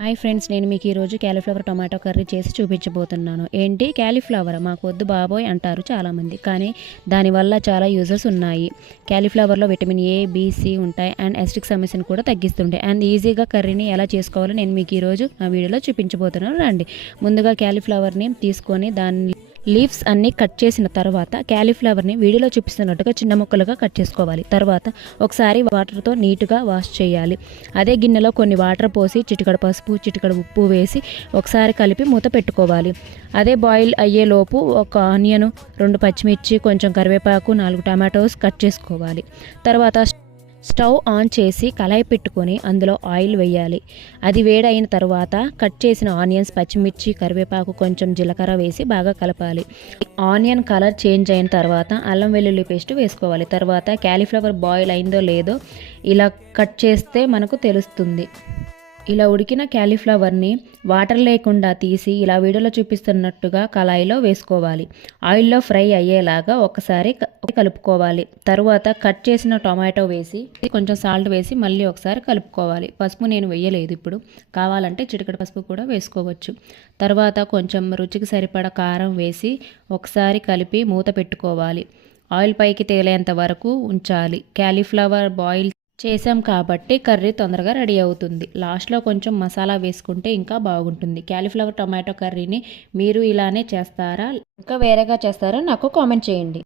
Hi friends, నేను మీకు ఈరోజు క్యాలీఫ్లవర్ టొమాటో కర్రీ చేసి చూపించబోతున్నాను. ఏంటి క్యాలీఫ్లవర్ మాకు వద్దు బాబోయ్ అంటారు చాలామంది, కానీ దానివల్ల చాలా యూజెస్ ఉన్నాయి. క్యాలీఫ్లవర్లో విటమిన్ ఏ, బి, సి ఉంటాయి అండ్ ఎసిడిక్ సమస్యను కూడా తగ్గిస్తుంటాయి. అండ్ ఈజీగా కర్రీని ఎలా చేసుకోవాలో నేను మీకు ఈరోజు నా వీడియోలో చూపించబోతున్నాను. రండి. ముందుగా క్యాలీఫ్లవర్ని తీసుకొని దాన్ని లీవ్స్ అన్నీ కట్ చేసిన తర్వాత క్యాలీఫ్లవర్ని వీడియోలో చూపిస్తున్నట్టుగా చిన్న ముక్కలుగా కట్ చేసుకోవాలి. తర్వాత ఒకసారి వాటర్తో నీట్గా వాష్ చేయాలి. అదే గిన్నెలో కొన్ని వాటర్ పోసి చిటికడ పసుపు, చిటికడ ఉప్పు వేసి ఒకసారి కలిపి మూత పెట్టుకోవాలి. అదే బాయిల్ అయ్యేలోపు ఒక ఆనియన్, 2 పచ్చిమిర్చి, కొంచెం కరివేపాకు, 4 టమాటోస్ కట్ చేసుకోవాలి. తర్వాత స్టవ్ ఆన్ చేసి కళాయి పెట్టుకొని అందులో ఆయిల్ వేయాలి. అది వేడైన తర్వాత కట్ చేసిన ఆనియన్స్, పచ్చిమిర్చి, కరివేపాకు, కొంచెం జీలకర్ర వేసి బాగా కలపాలి. ఆనియన్ కలర్ చేంజ్ అయిన తర్వాత అల్లం వెల్లుల్లి పేస్ట్ వేసుకోవాలి. తర్వాత క్యాలీఫ్లవర్ బాయిల్ అయిందో లేదో ఇలా కట్ చేస్తే మనకు తెలుస్తుంది. ఇలా ఉడికిన క్యాలీఫ్లవర్ని వాటర్ లేకుండా తీసి ఇలా వీడియోలో చూపిస్తున్నట్టుగా కళాయిలో వేసుకోవాలి. ఆయిల్లో ఫ్రై అయ్యేలాగా ఒకసారి కలుపుకోవాలి. తరువాత కట్ చేసిన టొమాటో వేసి కొంచెం సాల్ట్ వేసి మళ్ళీ ఒకసారి కలుపుకోవాలి. పసుపు నేను వేయలేదు, ఇప్పుడు కావాలంటే చిటికెడు పసుపు కూడా వేసుకోవచ్చు. తర్వాత కొంచెం రుచికి సరిపడా కారం వేసి ఒకసారి కలిపి మూత పెట్టుకోవాలి. ఆయిల్ పైకి తేలేంత వరకు ఉంచాలి. క్యాలీఫ్లవర్ బాయిల్ చేసాం కాబట్టి కర్రీ తొందరగా రెడీ అవుతుంది. లాస్ట్లో కొంచెం మసాలా వేసుకుంటే ఇంకా బాగుంటుంది. క్యాలీఫ్లవర్ టొమాటో కర్రీని మీరు ఇలానే చేస్తారా, ఇంకా వేరేగా చేస్తారా నాకు కామెంట్ చేయండి.